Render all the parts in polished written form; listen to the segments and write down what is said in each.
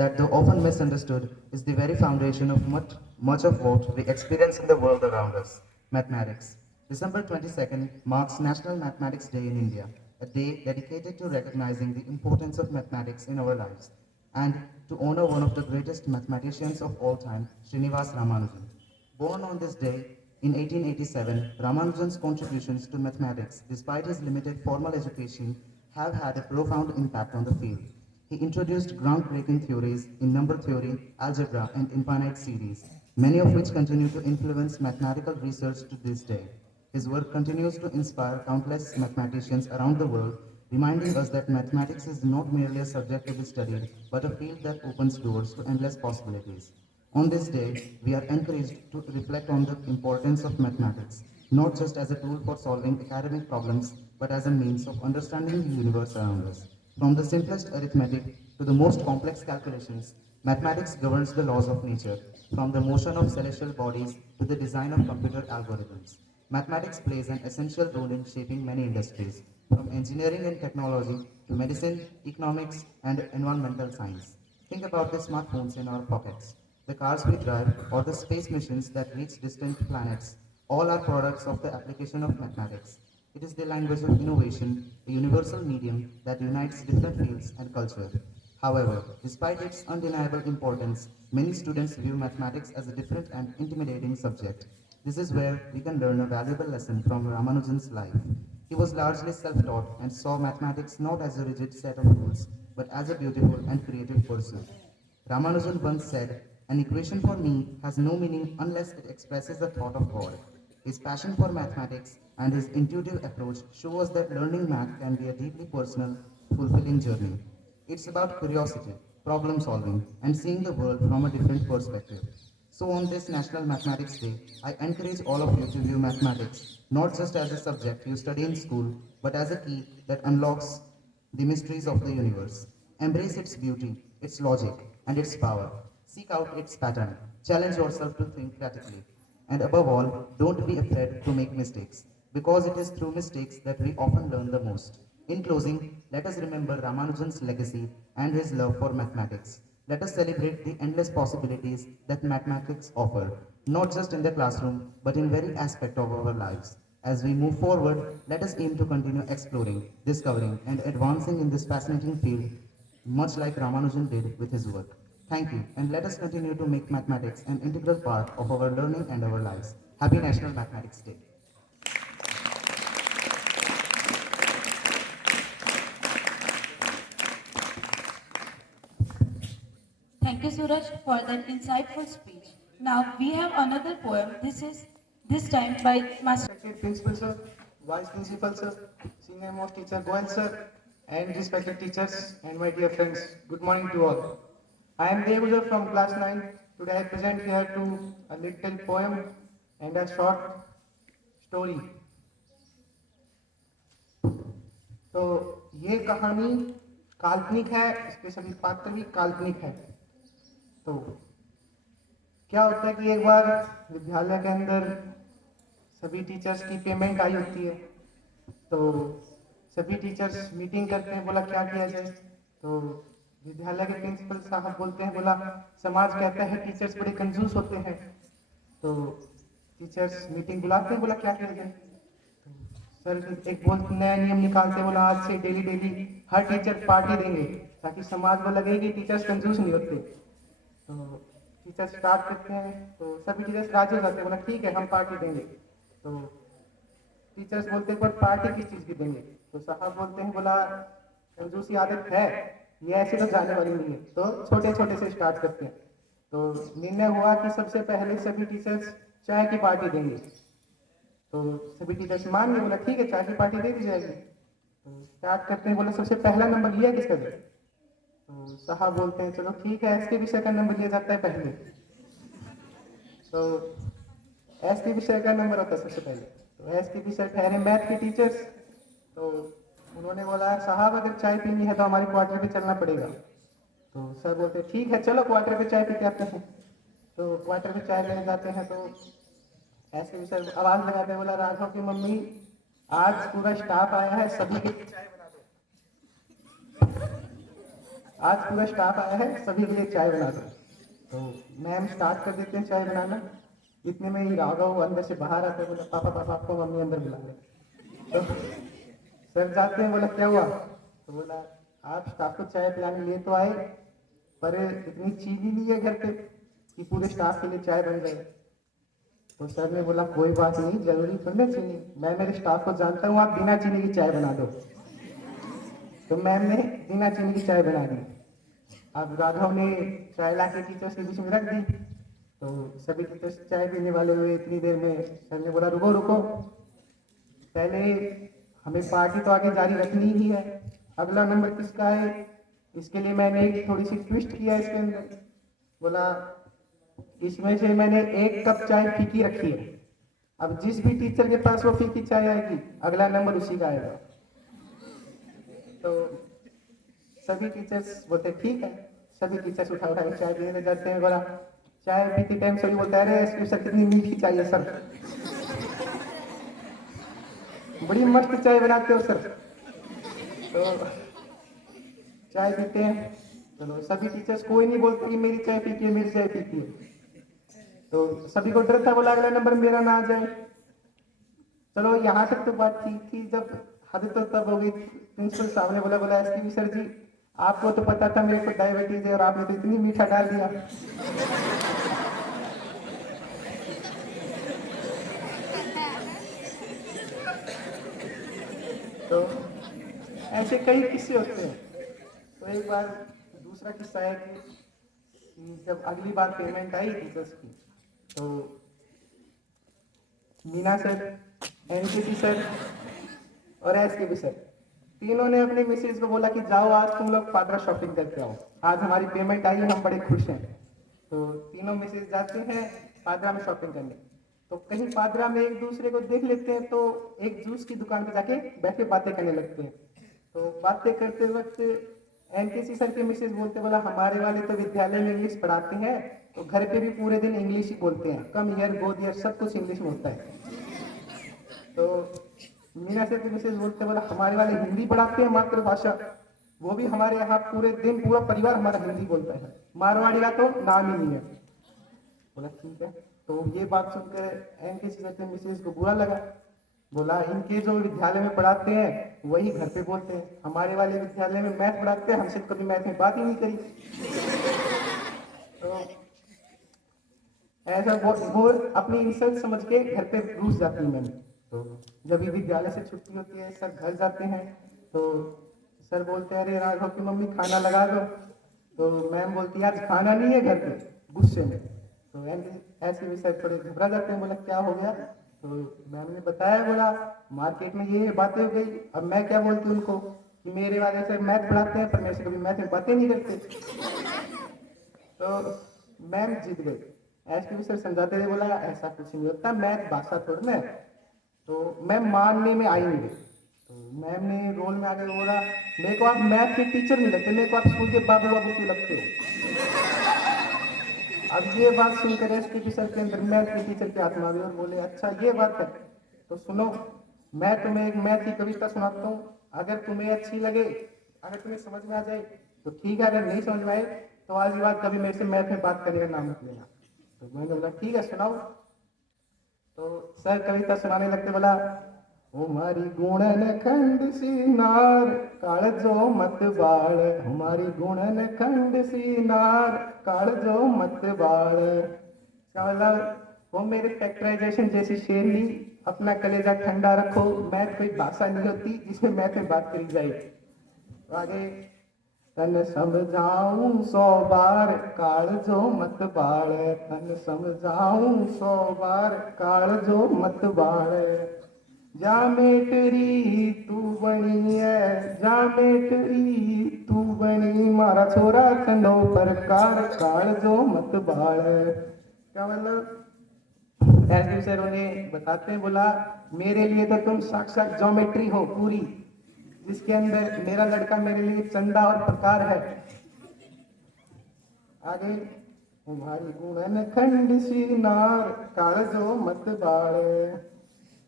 that, though often misunderstood, is the very foundation of much of what we experience in the world around us, mathematics. December 22nd marks National Mathematics Day in India, a day dedicated to recognizing the importance of mathematics in our lives and to honor one of the greatest mathematicians of all time, Srinivas Ramanujan. Born on this day in 1887, Ramanujan's contributions to mathematics, despite his limited formal education, have had a profound impact on the field. He introduced groundbreaking theories in number theory, algebra, and infinite series, many of which continue to influence mathematical research to this day. His work continues to inspire countless mathematicians around the world, reminding us that mathematics is not merely a subject to be studied, but a field that opens doors to endless possibilities. On this day, we are encouraged to reflect on the importance of mathematics, not just as a tool for solving academic problems, but as a means of understanding the universe around us. From the simplest arithmetic to the most complex calculations, mathematics governs the laws of nature, from the motion of celestial bodies to the design of computer algorithms. Mathematics plays an essential role in shaping many industries, from engineering and technology to medicine, economics, and environmental science. Think about the smartphones in our pockets, the cars we drive, or the space missions that reach distant planets. All are products of the application of mathematics. It is the language of innovation, a universal medium that unites different fields and culture. However, despite its undeniable importance, many students view mathematics as a different and intimidating subject. This is where we can learn a valuable lesson from Ramanujan's life. He was largely self-taught and saw mathematics not as a rigid set of rules, but as a beautiful and creative pursuit. Ramanujan once said, "An equation for me has no meaning unless it expresses the thought of God." His passion for mathematics and his intuitive approach show us that learning math can be a deeply personal, fulfilling journey. It's about curiosity, problem solving, and seeing the world from a different perspective. So on this National Mathematics Day, I encourage all of you to view mathematics not just as a subject you study in school, but as a key that unlocks the mysteries of the universe. Embrace its beauty, its logic, and its power. Seek out its pattern. Challenge yourself to think critically. And above all, don't be afraid to make mistakes, because it is through mistakes that we often learn the most. In closing, let us remember Ramanujan's legacy and his love for mathematics. Let us celebrate the endless possibilities that mathematics offer, not just in the classroom, but in every aspect of our lives. As we move forward, let us aim to continue exploring, discovering, and advancing in this fascinating field, much like Ramanujan did with his work. Thank you, and let us continue to make mathematics an integral part of our learning and our lives. Happy National Mathematics Day. Thank you, Suraj, for that insightful speech. Now we have another poem. This time by Master. Respected Principal Sir, Vice Principal Sir, Senior Most Teacher Goel Sir, and respected teachers and my dear friends, good morning to all. I am Devuja from class 9. Today I present here to a little poem and a short story. तो ये कहानी काल्पनिक है, इसके सभी पात्र भी काल्पनिक है। तो क्या होता है कि एक बार विद्यालय के अंदर सभी टीचर्स की पेमेंट आई होती है, तो सभी टीचर्स मीटिंग करते हैं, बोला क्या किया जाए। तो विद्यालय के प्रिंसिपल साहब बोलते हैं, बोला समाज कहता है टीचर्स बड़े कंजूस होते हैं। तो टीचर्स मीटिंग बुलाते हैं, बोला क्या किया जाए। तो सर एक बोल नया नियम निकालते, बोला आज से डेली डेली हर टीचर पार्टी देंगे, ताकि समाज को लगे कि टीचर्स कंजूस नहीं होते। तो टीचर्स स्टार्ट करते हैं, तो सभी टीचर्स राजी हो जाते हैं, बोला ठीक है हम पार्टी देंगे। तो टीचर्स बोलते हैं पर पार्टी किस चीज़ की देंगे। तो साहब बोलते हैं, बोला कंजूसी आदत है, ये ऐसे तो जाने वाली नहीं है, तो छोटे छोटे से स्टार्ट करते हैं। तो निर्णय हुआ कि सबसे पहले सभी टीचर्स चाय की पार्टी देंगे। तो सभी टीचर्स मान गए, बोला ठीक है चाय की पार्टी दे दी जाएगी। तो स्टार्ट करते हैं, बोला सबसे पहला नंबर लिया किसका दे। तो साहब बोलते हैं चलो ठीक है, इसके विषय का नंबर लिया जाता है पहले। तो एस के विषय का नंबर होता है सबसे पहले। तो एस के विषय ठहरे मैथ के टीचर्स। तो उन्होंने बोला साहब अगर चाय पीनी है तो हमारी क्वार्टर पे चलना पड़ेगा। तो सर बोलते ठीक है चलो क्वार्टर पे चाय पी के आते हैं। तो क्वार्टर पे चाय लेने जाते हैं, तो ऐसे विषय आवाज लगाते हैं, बोला राघव की मम्मी आज पूरा स्टाफ आया है, सभी के लिए चाय बना दो। आज पूरा स्टाफ आया है, सभी के लिए चाय बना दो। तो मैम स्टार्ट कर देते हैं चाय बनाना। इतने में ही राघव अंदर से बाहर आता है, बोला पापा पापा आपको मम्मी अंदर बुला रहे। तो सर जाते हैं, बोला क्या हुआ? तो बोला आप स्टाफ को चाय पिलाने लिए तो आए, पर इतनी चीनी नहीं है घर पे कि पूरे स्टाफ के लिए चाय बन जाए। तो सर ने बोला कोई बात नहीं, जरूरी थोड़ी ना चीनी, मैं मेरे स्टाफ को जानता हूँ, आप बिना चीनी की चाय बना दो। तो मैम ने बिना चीनी की चाय बना दी। अब राघव ने चाय ला के टीचर्स के बीच में रख दी। तो सभी टीचर्स चाय पीने वाले हुए, इतनी देर में सर ने बोला रुको रुको, पहले हमें पार्टी तो आगे जारी रखनी ही है। अगला नंबर किसका है, इसके लिए मैंने एक थोड़ी सी ट्विस्ट किया इसके अंदर। बोला इसमें से मैंने 1 कप चाय फीकी रखी है, अब जिस भी टीचर के पास वो फीकी चाय आएगी अगला नंबर उसी का आएगा। तो सभी टीचर्स बोलते ठीक है। सभी टीचर्स उठा उठा के चाय पीने जाते हैं। बोला चाय पीते टाइम सभी बोलता है अरे एसपी सर कितनी मीठी चाहिए सर, बड़ी मस्त चाय बनाते हो सर। तो चाय पीते हैं। चलो सभी टीचर्स कोई नहीं बोलते कि मेरी चाय पीती है, मेरी चाय पीती है। तो सभी को डर था, बोला अगला नंबर मेरा ना आ जाए। चलो यहाँ तक तो बात ठीक थी, जब हद तो तब हो गई। प्रिंसिपल साहब ने बोला बोला एसपी सर जी आपको तो पता था मेरे को डायबिटीज है और आपने तो इतनी मीठा डाल दिया। तो ऐसे कई किस्से होते हैं। तो एक बार दूसरा किस्सा है कि जब अगली बार पेमेंट आई टीचर्स की, तो मीना सर, एनसीसी सर और एसकेबी सर तीनों ने अपने मिसेज को बोला कि जाओ आज तुम लोग पादरा शॉपिंग करके आओ, आज हमारी पेमेंट आई है, हम बड़े खुश हैं। तो तीनों मिसेज जाते हैं पादरा में शॉपिंग करने। तो कहीं पादरा में एक दूसरे को देख लेते हैं, तो एक जूस की दुकान पे जाके बैठ के बातें करने लगते हैं। तो बातें करते वक्त एनकेसी सर के मिसेज बोलते, बोला हमारे वाले तो विद्यालय में इंग्लिश पढ़ाते हैं, तो घर पे भी पूरे दिन इंग्लिश ही बोलते हैं, कम ईयर गो दियर सब कुछ इंग्लिश में होता है। तो मीना सर के मिसेज बोलते, बोला हमारे वाले हिंदी पढ़ाते हैं मातृभाषा, वो भी हमारे यहाँ पूरे दिन पूरा परिवार हमारा हिंदी बोलता है, मारवाड़ी का तो नाम ही नहीं है। बोला ठीक है। तो ये बात सुनकर एनकेसी सर के मिसेज को बुरा लगा। बोला इनके जो विद्यालय में पढ़ाते हैं वही घर पे बोलते हैं, हमारे वाले विद्यालय में मैथ पढ़ाते हैं, हमसे कभी मैथ में बात ही नहीं करी। तो ऐसा वो अपनी इंसल्ट समझ के घर पे रूस जाती है मैम। तो जब भी विद्यालय से छुट्टी होती है सर घर जाते हैं, तो सर बोलते हैं अरे राघव की मम्मी खाना लगा दो। तो मैम बोलती है आज खाना नहीं है घर पे, गुस्से में। तो ऐसे भी सर थोड़े घबरा जाते हैं। बोला क्या हो गया? तो मैम ने बताया, बोला मार्केट में ये बातें हो गई, अब मैं क्या बोलती उनको कि मेरे वाले सर मैथ पढ़ाते हैं पर मेरे से कभी मैथ में बातें नहीं करते। तो मैम जीत गई। एसपी भी सर समझाते रहे, बोला ऐसा कुछ नहीं होता, मैथ भाषा थोड़ी ना है। तो मैम मानने में आई नहीं। तो मैम ने रोल में आकर बोला मेरे को आप मैथ के टीचर नहीं लगते, मेरे को आप स्कूल के बाबू बाबू क्यों लगते हो। अब ये बात सुनकर एसपी सर के अंदर मैथ के टीचर की आत्मा आ गई और बोले अच्छा ये बात है, तो सुनो मैं तुम्हें एक मैथ की कविता सुनाता हूँ, अगर तुम्हें अच्छी लगे, अगर तुम्हें समझ में आ जाए तो ठीक है, अगर नहीं समझ में आए तो आज के बाद कभी मेरे से मैथ में बात करने का नाम मत लेना। तो मैंने बोला ठीक है सुनाओ। तो सर कविता सुनाने लगते। बोला हमारी गुणन खंड सी नार काळजो मत बाळ, हमारी गुणन खंड सी नार काळजो मत बाळ। क्या मतलब वो मेरे फैक्टराइजेशन जैसी शेर ही, अपना कलेजा ठंडा रखो, मैथ कोई भाषा नहीं होती जिसमें मैथ में बात करी जाए। तो आगे तन समझाऊं 100 बार काळजो मत बाळ, तन समझाऊं 100 बार काळजो मत बाळ। जामेटरी तू बनी है, जामेटरी तू बनी, मारा छोरा कंडो प्रकार काळजो मत बाळ। क्या मतलब एसडी सर उन्हें बताते हैं, बोला मेरे लिए तो तुम साक्षात ज्योमेट्री हो पूरी, जिसके अंदर मेरा लड़का मेरे लिए चंदा और प्रकार है। आगे तुम्हारी गुणन खंड सी नार काळजो मत बाळ,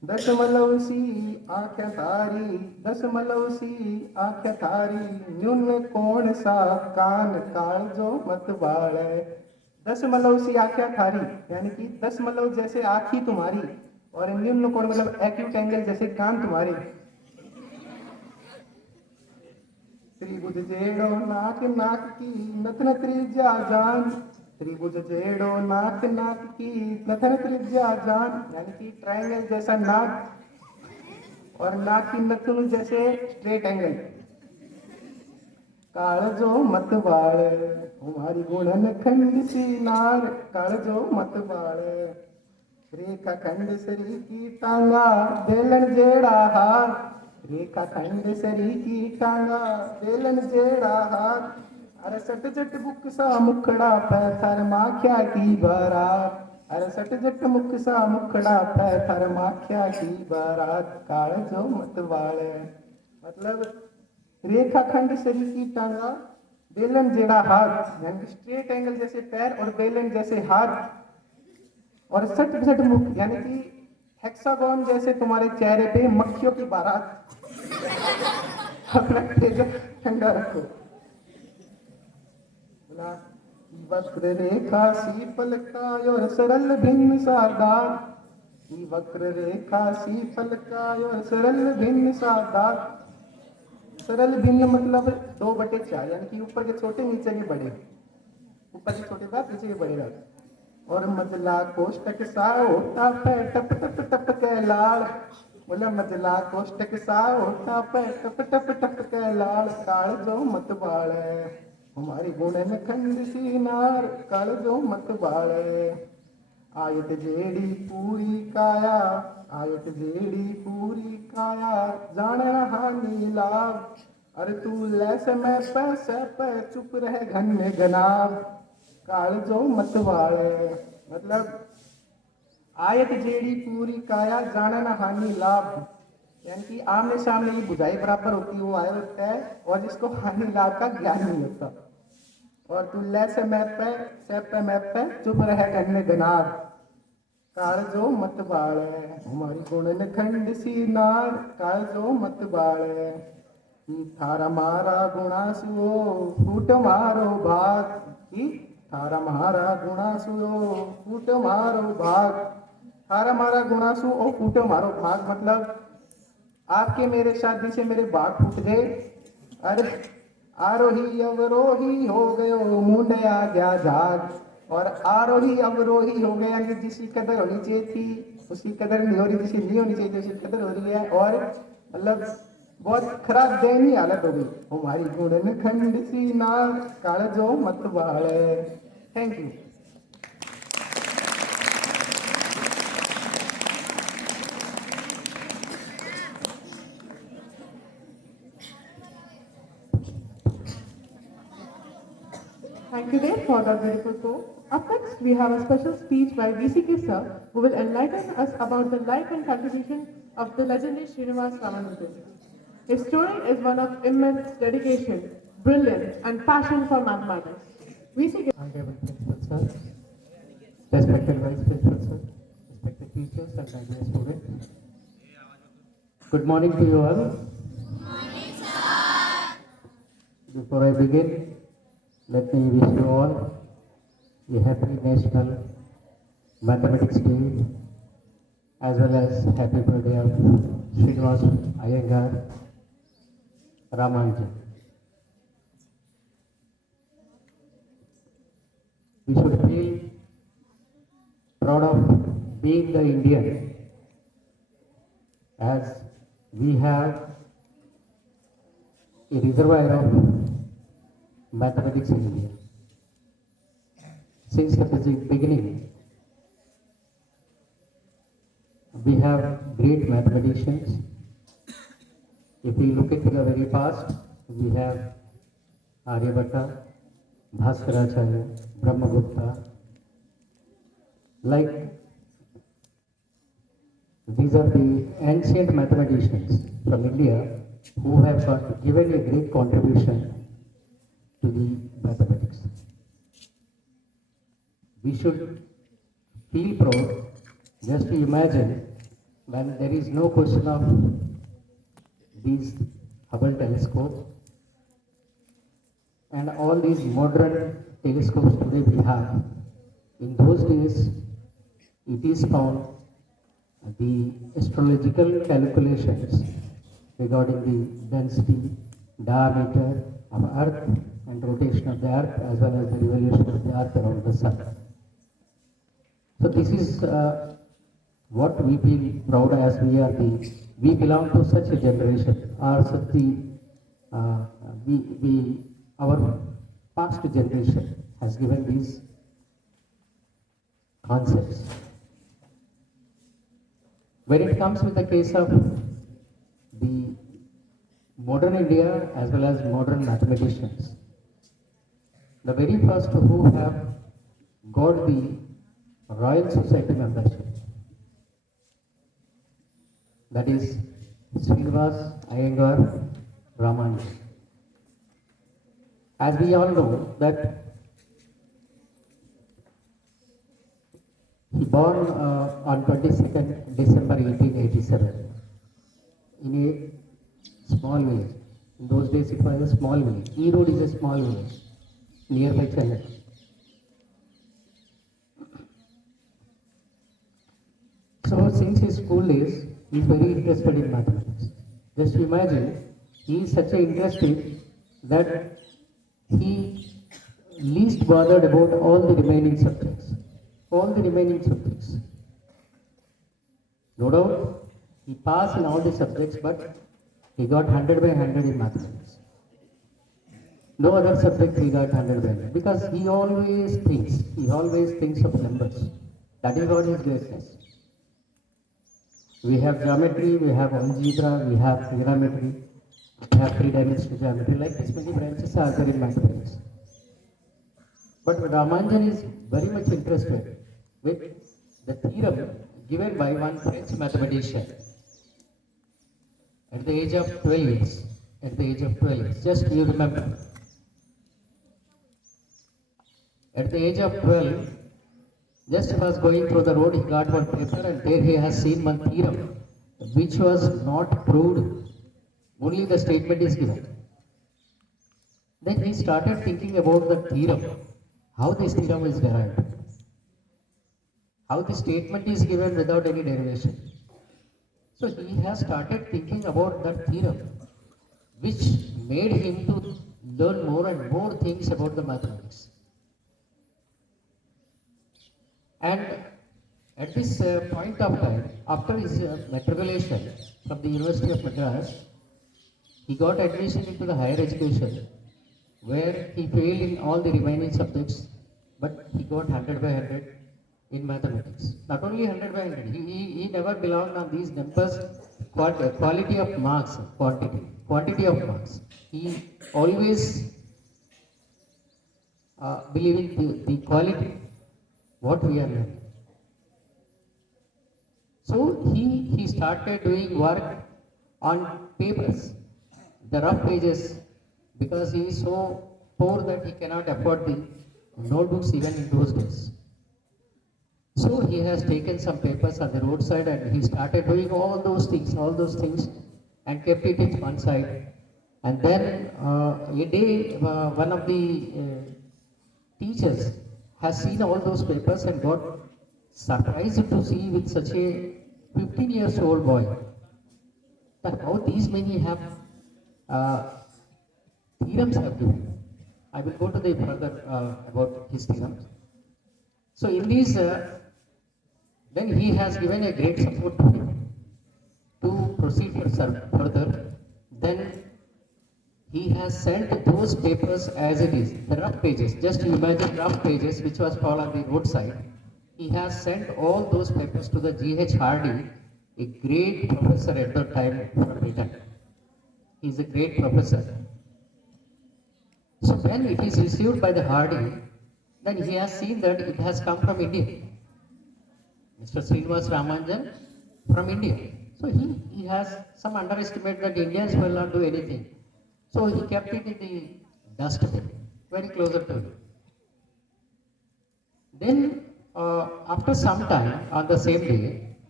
दशमलव सी आंखें तारी, दशमलव सी आंखें तारी, न्यून कौन सा कान कालजो मत बाड़े। दशमलव सी आंखें थारी यानी कि दशमलव जैसे आँखी तुम्हारी, और न्यून कोण मतलब एक्यूट एंगल जैसे कान तुम्हारे। त्रिभुज जेड़ो नाक नाक की नथन त्रिज्या जान, त्रिभुज जेड़ो नाक नाक की नथन त्रिज्या जान यानी कि ट्रायंगल जैसा नाक और नाक की नथुन जैसे स्ट्रेट एंगल। काळजो मत बाळ हमारी गुणन खंड सी नार, काळजो मत बाळ रेखा खंड सरी की टांगा बेलन जेड़ा हार, रेखा खंड सरी की टांगा बेलन जेड़ा हार। अरे सट जट बुक सा मुखड़ा पैथर माख्या की बारात, अरे सट जट मुख सा मुखड़ा पैथर माख्या की बारात। काळजो मत वाले मतलब रेखा खंड सरी की टांगा बेलन जेड़ा हाथ यानी स्ट्रेट एंगल जैसे पैर और बेलन जैसे हाथ, और सट सट मुख यानी कि हेक्सागोन जैसे तुम्हारे चेहरे पे मक्खियों की बारात। अपना तेजा ठंडा रखो। बोला वक्र रेखा सी पलका और सरल भिन्न सादार, वक्र रेखा सी पलका और सरल भिन्न सादार। सरल भिन्न मतलब 2/4 यानी कि ऊपर के छोटे नीचे के बड़े, ऊपर के छोटे दांत नीचे के बड़े दांत। और मजला कोष्टक सा होता पे टप टप टप के लाल, बोला मजला कोष्टक सा होता पे टप टप टप के लाल। काल जो मत बाळे हमारी गुणन खंड सी नार, काल जो मत बाळे आयत जेड़ी पूरी काया, आयत जेड़ी पूरी काया जाने हानि लाभ। अरे तू लैस मैं पैसे पे चुप रहे घन में गनाब। कालजो मत वाले मतलब आयत जेड़ी पूरी काया जानन हानि लाभ यानी कि आमने सामने की बुझाई बराबर होती है वो आय होता है, और जिसको हानि लाभ का ज्ञान नहीं होता। और तू ले से मैप पे चुप रहे घन में गनाब। कालजो मत बाळे हमारी गुणन खंड सी नार, कालजो मत बाळे थारा मारा गुणा सुओ फूट मारो भाग, की थारा मारा गुणा सुओ फूट मारो भाग। थारा मारा गुणा सु ओ फूट मारो भाग मतलब आपके मेरे शादी से मेरे भाग फूट गए। अरे आरोही अवरोही हो गयो मुंड आ गया झाग, और आरोही अवरोही हो गया कि जिसकी कदर होनी चाहिए थी उसकी कदर नहीं हो रही, जिसकी नहीं होनी चाहिए थी उसकी कदर हो रही है, और मतलब बहुत खराब दयनीय हालत हो गई हमारी गुणन खंड सी नार, कालजो मत बाळे। Thank you. Thank you, Dave, for that beautiful poem. Up next, we have a special speech by VCK sir, who will enlighten us about the life and contribution of the legendary Srinivas Ramanujan. His story is one of immense dedication, brilliance, and passion for mathematics. VCK. Honorable Principal Sir, respected Vice Principal Sir, respected teachers and my dear students. Good morning to you all. Before I begin, let me wish you all a happy National Mathematics Day as well as happy birthday of Srinivas Iyengar Ramanujan. We should feel proud of being the Indian as we have a reservoir of mathematics in India. Since the beginning, we have great mathematicians. If we look into the very past, we have Aryabhatta, Bhaskaracharya, Brahmagupta. Like these are the ancient mathematicians from India who have given a great contribution to the mathematics. We should feel proud. Just to imagine when there is no question of these Hubble telescope and all these modern telescopes today we have. In those days, it is found the astrological calculations regarding the density, diameter of Earth and rotation of the Earth as well as the revolution of the Earth around the Sun. So this is what we feel proud as we belong to such a generation or such our past generation has given these concepts. When it comes with the case of the modern India as well as modern mathematicians, the very first who have got the Royal Society membership, that is Srinivas Iyengar Ramanujan. As we all know that he born on 22nd December 1887 in a small village. In those days it was a small village. Erode is a small village nearby Chennai. So since his school days, he is very interested in mathematics. Just imagine, he is such a interested that he least bothered about all the remaining subjects. All the remaining subjects. No doubt, he passed in all the subjects, but he got 100 by 100 in mathematics. No other subject he got 100 by 100 because he always thinks of numbers. That is what his greatness. We have geometry, we have algebra, we have trigonometry, we have three-dimensional geometry. Like this, many branches are there in mathematics. But Ramanujan is very much interested with the theorem given by one French mathematician at the age of 12 years. At the age of 12 years, just you remember. At the age of 12, just he was going through the road, he got one paper and there he has seen one theorem which was not proved, only the statement is given. Then he started thinking about the theorem, how this theorem is derived, how the statement is given without any derivation. So he has started thinking about that theorem, which made him to learn more and more things about the mathematics. And at this point of time, after his matriculation from the University of Madras, he got admission into the higher education, where he failed in all the remaining subjects, but he got 100 by 100 in mathematics. Not only 100 by 100, he never belonged on these numbers, quality of marks, quantity of marks. He always believed in the quality, what we are learning. So he started doing work on papers, the rough pages, because he is so poor that he cannot afford the notebooks even in those days. So he has taken some papers on the roadside and he started doing all those things and kept it in one side. And then a day, one of the teachers has seen all those papers and got surprised to see with such a 15 years old boy that how these many have theorems have given. I will go to the further about his theorems. So in these, then he has given a great support to him to proceed further. Then he has sent those papers as it is, the rough pages. Just you imagine rough pages which was found on the roadside. He has sent all those papers to the G.H. Hardy, a great professor at that time from Britain. He is a great professor. So when it is received by the Hardy, then he has seen that it has come from India. Mr. Srinivas Ramanujan from India. So he has some underestimate that Indians will not do anything. So he kept it in the dustbin, very closer to him. Then after some time, on the same day,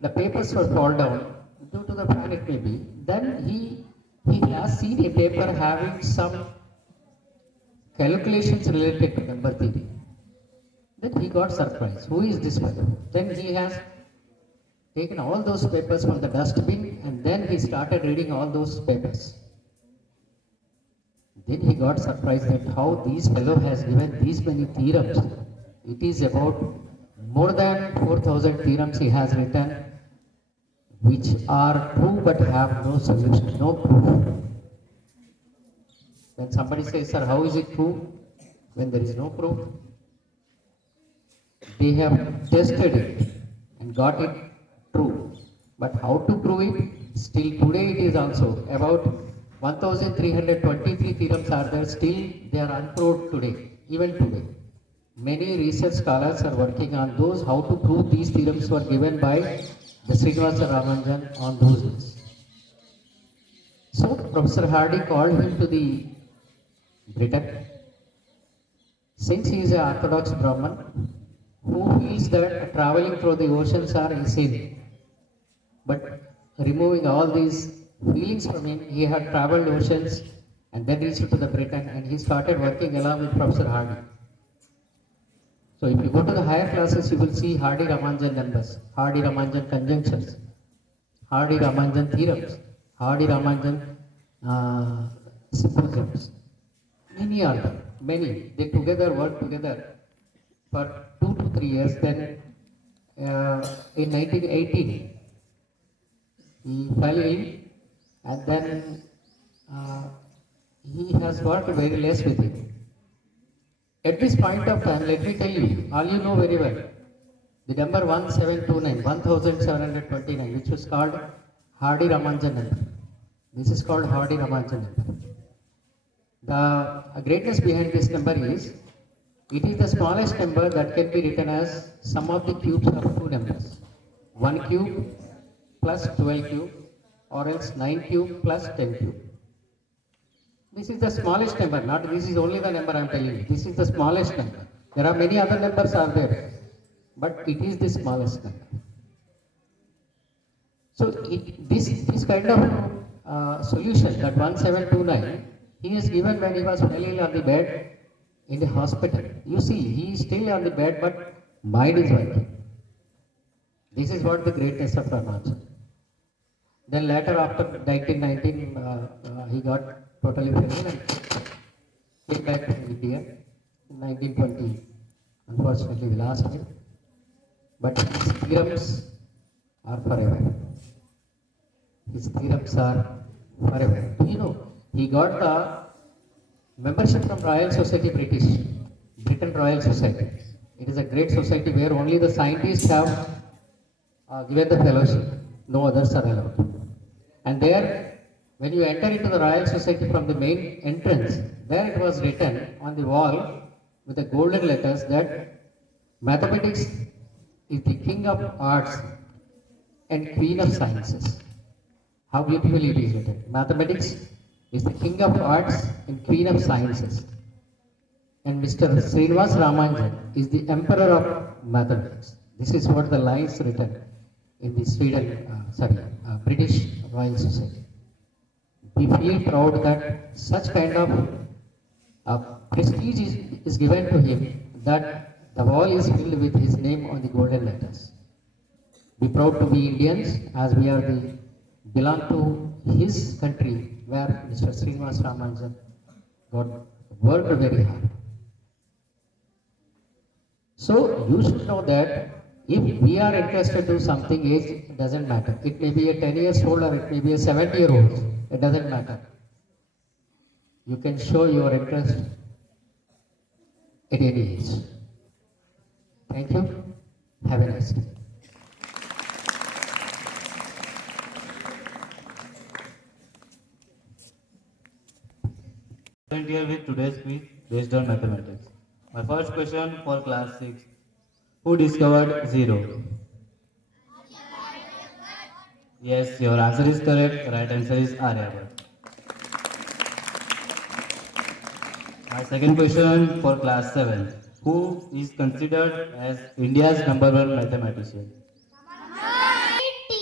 the papers will fall down due to the fan it may be, then he has seen a paper having some calculations related to number theory. Then he got surprised. Who is this fellow? Then he has taken all those papers from the dustbin and then he started reading all those papers. Then he got surprised at how this fellow has given these many theorems. It is about more than 4,000 theorems he has written, which are true but have no solution, no proof. When somebody says, sir, how is it true? When there is no proof. They have tested it and got it true. But how to prove it? Still today it is also about 1,323 theorems are there, still they are unproved today, even today. Many research scholars are working on those, how to prove these theorems were given by the Srinivasa Ramanujan on those days. So Professor Hardy called him to the Britain. Since he is an Orthodox Brahmin, who feels that traveling through the oceans are insane, but removing all these feelings from him, he had traveled oceans and then reached to the Britain and he started working along with Professor Hardy. So if you go to the higher classes, you will see Hardy Ramanujan numbers, Hardy Ramanujan conjunctions, Hardy Ramanujan theorems, Hardy Ramanujan symposiums. Many are there, many. They together work together for 2 to 3 years. Then in 1918, he fell ill and then he has worked very less with it. At this point of time, let me tell you, all you know very well, the number 1729, which was called Hardy Ramanujan number. This is called Hardy Ramanujan number. The greatness behind this number is, it is the smallest number that can be written as sum of the cubes of two numbers. 1 cube plus 12 cube, or else 9 cube plus 10 cube. This is the smallest number, not this is only the number I am telling you. This is the smallest number. There are many other numbers are there, but it is the smallest number. So this kind of solution, that 1729, he is given when he was well ill on the bed in the hospital. You see, he is still on the bed, but mind is working. This is what the greatness of Ramanujan. Then later, after 1919, he got totally well and came back to India in 1920. Unfortunately, we lost him. But his theorems are forever. His theorems are forever. You know, he got the membership from Royal Society Britain Royal Society. It is a great society where only the scientists have given the fellowship. No others are allowed. And there, when you enter into the Royal Society from the main entrance, there it was written on the wall with the golden letters that mathematics is the king of arts and queen of sciences. How beautifully it is written. Mathematics is the king of arts and queen of sciences. And Mr. Srinivasa Ramanujan is the emperor of mathematics. This is what the lines written in the British Royal Society. We feel proud that such kind of prestige is given to him, that the wall is filled with his name on the golden letters. Be proud to be Indians, as we belong to his country where Mr. Srinivasa Ramanujan worked very hard. So you should know that if we are interested to do something, age doesn't matter. It may be a 10 years old or it may be a 70-year-old. It doesn't matter. You can show your interest at any age. Thank you. Have a nice day. Here with today's quiz based on mathematics. My first question for class 6. Who discovered zero? Yes, your answer is correct. Right answer is Aryabhat. My second question for class 7. Who is considered as India's #1 mathematician?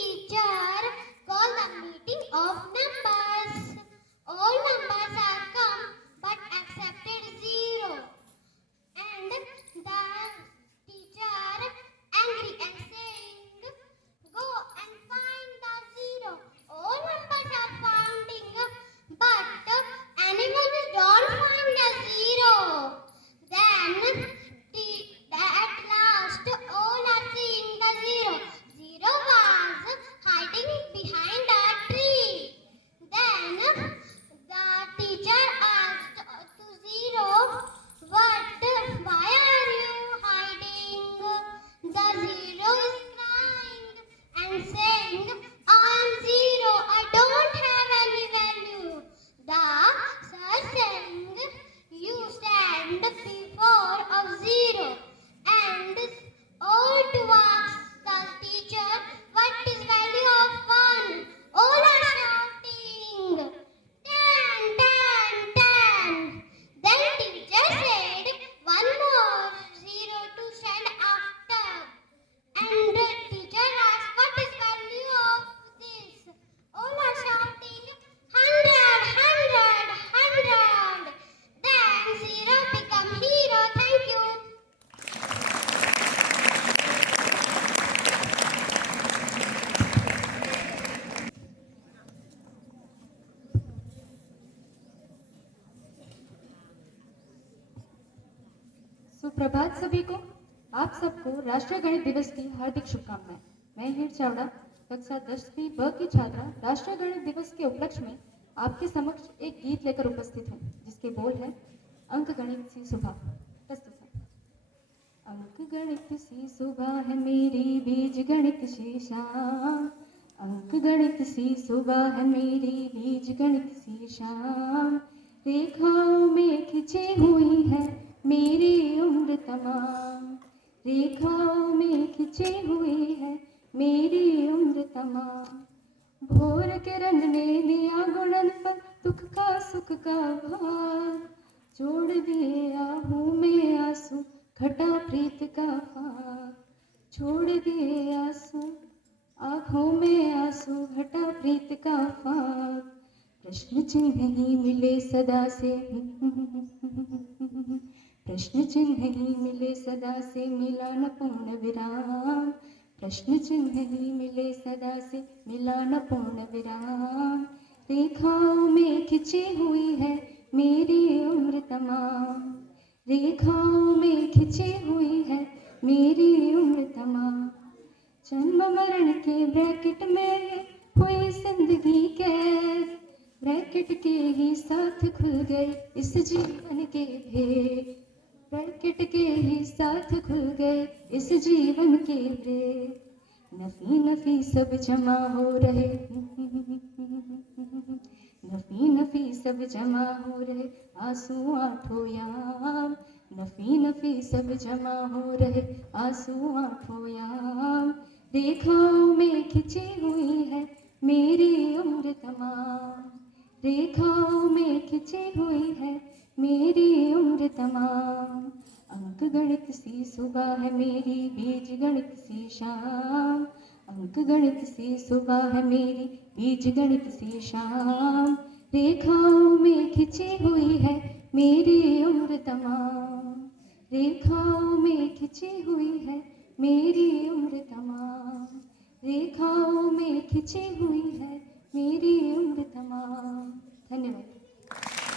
सुप्रभात सभी को। आप सबको राष्ट्रीय गणित दिवस की हार्दिक शुभकामनाएं। मैं हीर चावड़ा, कक्षा 10वीं ब की छात्रा, राष्ट्रीय गणित दिवस के उपलक्ष्य में आपके समक्ष एक गीत लेकर उपस्थित हूँ, जिसके बोल है अंक गणित सी सुबह। प्रस्तुत है। अंक गणित सी सुबह है मेरी, बीज गणित सी शाम। अंक गणित सी सुबह है मेरी, बीज गणित सी शाम। रेखाओं में खिंची हुई है मेरी उम्र तमाम। रेखाओं में खिंची हुई है मेरी उम्र तमाम। भोर के रंग ने दिया गुणनफल, दुख का सुख का भार। जोड़ दिए आहू में आंसू, घटा प्रीत का फार। छोड़ दिए आंसू, आंखों में आंसू, घटा प्रीत का फार। प्रश्न चिन्ह ही मिले सदा से, प्रश्न चिन्ह ही मिले सदा से, मिला न पूर्ण विराम। प्रश्न चिन्ह ही मिले सदा से, मिला न पूर्ण विराम। रेखाओं में खिंची हुई है मेरी उम्र तमाम। रेखाओं में खिंची हुई है मेरी उम्र तमाम। जन्म मरण के ब्रैकेट में हुई जिंदगी कैद। ब्रैकेट के ही साथ खुल गए इस जीवन के भेद। ब्रैकेट के ही साथ खुल गए इस जीवन के भेद। नफी नफी सब जमा हो रहे, नफी नफी सब जमा हो रहे, आंसू आठों याम। नफी नफी सब जमा हो रहे, आंसू आठों याम। रेखाओं में खिंची हुई है मेरी उम्र तमाम। रेखाओं में खिंची हुई है मेरी उम्र तमाम। अंक गणित सी सुबह है मेरी, बीज गणित सी शाम। अंक गणित सी सुबह है मेरी, बीज गणित सी शाम। रेखाओं में खिंची हुई है मेरी उम्र तमाम। रेखाओं में खिंची हुई है मेरी उम्र तमाम। रेखाओं में खिंची हुई है मेरी उम्र तमाम। धन्यवाद।